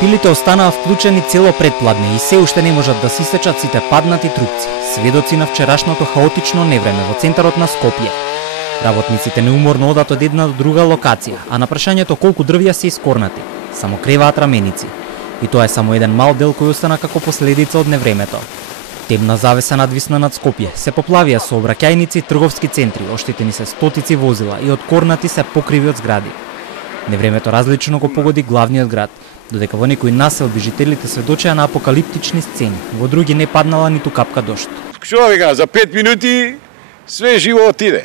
Пилите останаа вклучени цело предпладне и се уште не можат да се исечат сите паднати трупци, сведоци на вчерашното хаотично невреме во центарот на Скопје. Работниците неуморно одат од една до друга локација, а на прашањето колку дрвја се искорнати, само креваат раменици. И тоа е само еден мал дел кој остана како последица од невремето. Темна завеса надвисна над Скопје, се поплавија сообраќајници, трговски центри, оштетени се стотици возила и откорнати се покриви од згради. Невремето различно го погоди главниот град, додека во некои населби жителите сведочеа на апокалиптични сцени, во други не паднала ниту капка дожд. Што века, за 5 минути све живо отиде.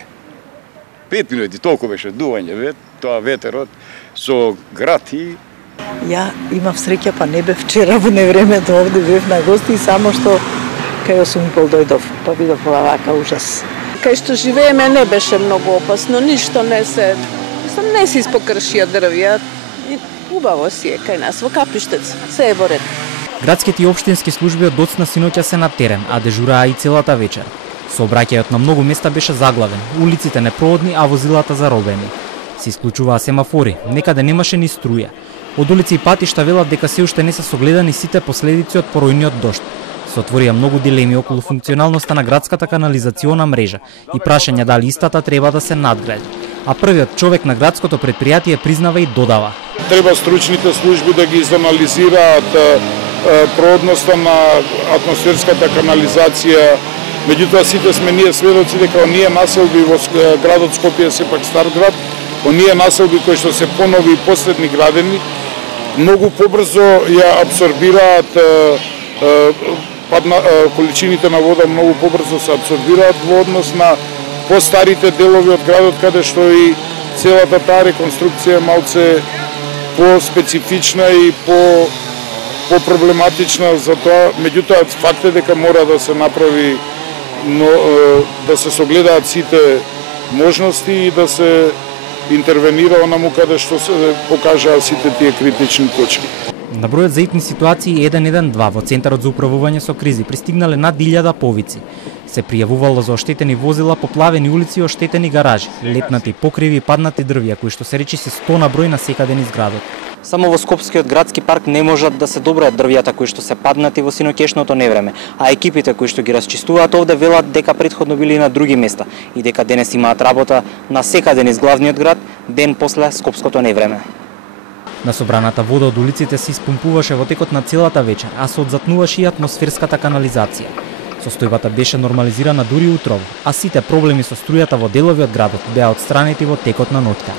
5 минути, толку беше дување, тоа ветерот со град и... Ја имав среќа, па не бев вчера во невремето, овде бев на гости, само што кај 8:30 дојдов, па видов вака ужас. Кај што живееме не беше многу опасно, ништо не се испокршија дрвја. Убаво си е кај нас во Капиштец, се е во ред. Градските и општински служби од доцна синоќа се на терен, а дежураа и целата вечер. Сообраќајот на многу места беше заглавен, улиците непроодни, а возилата заробени. Се исклучуваа семафори, некаде немаше ни струја. Од улици и патишта велат дека се уште не се согледани сите последици од поројниот дожд. Се отворија многу дилеми околу функционалноста на градската канализациона мрежа и прашања дали истата треба да се надгради. А првиот човек на градското предпријатие признава и додава: треба стручните служби да ги изанализираат проодноста на атмосферската канализација. Меѓутоа сите сме ние сведоци дека оние населби во градот Скопје, сепак стар град, оние населби кои што се понови и последни градени, многу побрзо ја абсорбираат количините на вода, многу побрзо се абсорбираат во однос на постарите делови од градот, каде што и целата таа реконструкција е малце по-специфична и по-проблематична за тоа. Меѓутоа, факт е дека мора да се направи, да се согледаат сите можности и да се интервенира онаму каде што се покажаа сите тие критични точки. На бројот за итни ситуации 112 во Центарот за управување со кризи пристигнале над 1000 повици. Се пријавувало за оштетени возила, поплавени улици и оштетени гаражи, лепнати покриви и паднати дрвја, кои што се речиси 100 на број на секаде низ градот. Само во Скопскиот градски парк не можат да се добраат дрвјата кои што се паднати во синоќешното невреме, а екипите кои што ги расчистуваат овде велат дека претходно били на други места и дека денес имаат работа на секаде низ главниот град, ден после скопското невреме. На собраната вода од улиците се испумпуваше во текот на целата вечер, а се одзатнуваше и атмосферската канализација. Состојбата беше нормализирана дури утрово, а сите проблеми со струјата во делови од градот беа отстранети во текот на ноќта.